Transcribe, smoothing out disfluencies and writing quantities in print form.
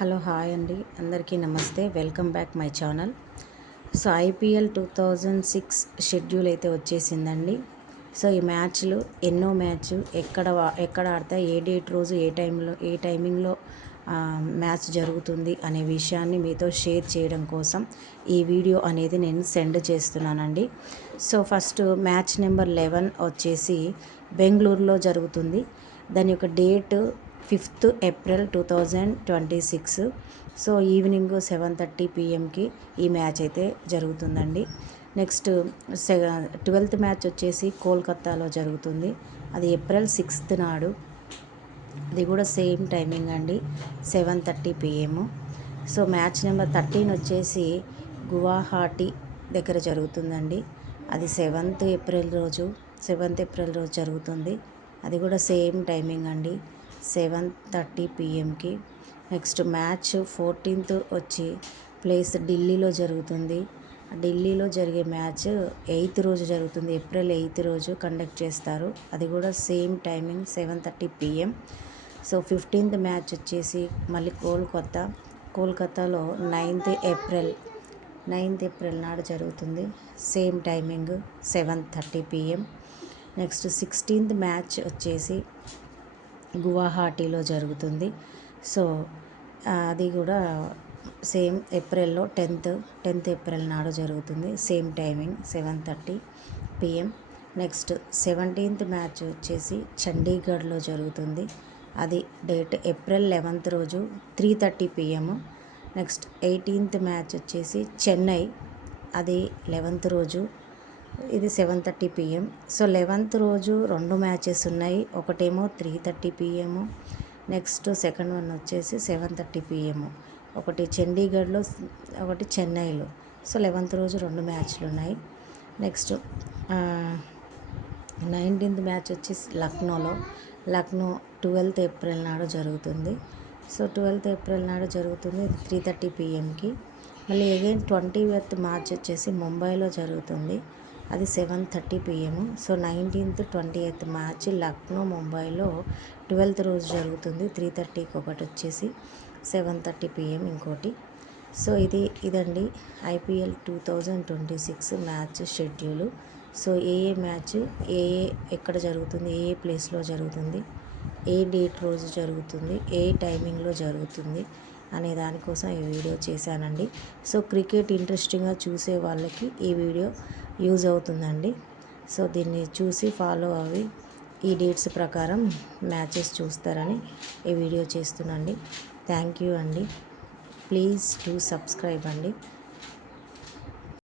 Hello hi అండి, అందరికీ నమస్తే. Welcome back my channel. So IPL 2006 schedule అయితే వచ్చేసిందండి. సో ఈ మ్యాచ్లు ఎన్నో మ్యాచ్ ఎక్కడ ఆడతాయి, ఏ డేట్ రోజు ఏ టైమింగ్లో మ్యాచ్ జరుగుతుంది అనే విషయాన్ని మీతో షేర్ చేయడం కోసం ఈ వీడియో అనేది నేను సెండ్ చేస్తున్నానండి. సో ఫస్ట్ మ్యాచ్ నెంబర్ 11 వచ్చేసి బెంగళూరులో జరుగుతుంది. దాని యొక్క date 5th April 2026. So evening 7:30 PM ఈ మ్యాచ్ అయితే జరుగుతుందండి. నెక్స్ట్ 12th మ్యాచ్ వచ్చేసి కోల్కతాలో జరుగుతుంది. అది April 6th నాడు. అది కూడా సేమ్ టైమింగ్ అండి, 7:30 PM. సో మ్యాచ్ నెంబర్ 13 వచ్చేసి గువాహటి దగ్గర జరుగుతుందండి. అది 7th April రోజు జరుగుతుంది. అది కూడా సేమ్ టైమింగ్ అండి, 7:30 PM. నెక్స్ట్ మ్యాచ్ 14th వచ్చి ప్లేస్ ఢిల్లీలో జరుగుతుంది. ఢిల్లీలో జరిగే మ్యాచ్ 8th రోజు జరుగుతుంది. April 8th రోజు కండక్ట్ చేస్తారు. అది కూడా same timing 7:30 PM. So 15th match వచ్చేసి మళ్ళీ కోల్కతాలో 9th April నాడు జరుగుతుంది. Same timing 7:30 PM. Next 16th match వచ్చేసి గువాహటిలో జరుగుతుంది. సో అది కూడా సేమ్ ఏప్రిల్లో 10th April నాడు జరుగుతుంది. Same timing 7:30 PM. Next 17th match వచ్చేసి చండీగఢ్లో జరుగుతుంది. అది డేట్ April 11th రోజు 3:30 PM. నెక్స్ట్ 18th మ్యాచ్ వచ్చేసి చెన్నై, అది 11th రోజు, ఇది 7:30 PM. సో 11th రోజు 2 మ్యాచెస్ ఉన్నాయి. ఒకటేమో 3:30 PM, నెక్స్ట్ సెకండ్ వన్ వచ్చేసి 7:30 PM. ఒకటి చండీగఢ్లో, ఒకటి చెన్నైలో. సో 11th రోజు 2 మ్యాచ్లు ఉన్నాయి. నెక్స్ట్ 19th మ్యాచ్ వచ్చేసి లక్నో 12th April నాడు జరుగుతుంది. సో 12th April నాడు జరుగుతుంది, 3:30 PM. మళ్ళీ అగైన్ 20th మ్యాచ్ వచ్చేసి ముంబైలో జరుగుతుంది. అది 7:30 PM. So 19th 20th match Lucknow ముంబైలో 12th రోజు జరుగుతుంది. 3:30కి ఒకటి వచ్చేసి 7:30 PM ఇంకోటి. సో ఇదండి ఐపీఎల్ 2026 మ్యాచ్ షెడ్యూలు. సో ఏ మ్యాచ్ ఎక్కడ జరుగుతుంది, ఏ ప్లేస్లో జరుగుతుంది, ఏ డేట్ రోజు జరుగుతుంది, ఏ టైమింగ్లో జరుగుతుంది అనే దానికోసం ఈ వీడియో చేశానండి. సో క్రికెట్ ఇంట్రెస్టింగ్గా చూసే వాళ్ళకి ఈ వీడియో యూజ్ అవుతుందండి. సో దీన్ని చూసి ఫాలో అవి ఈ డేట్స్ ప్రకారం మ్యాచెస్ చూస్తారని ఈ వీడియో చేస్తున్నాండి. థ్యాంక్ యూ అండి. ప్లీజ్ డూ సబ్స్క్రైబ్ అండి.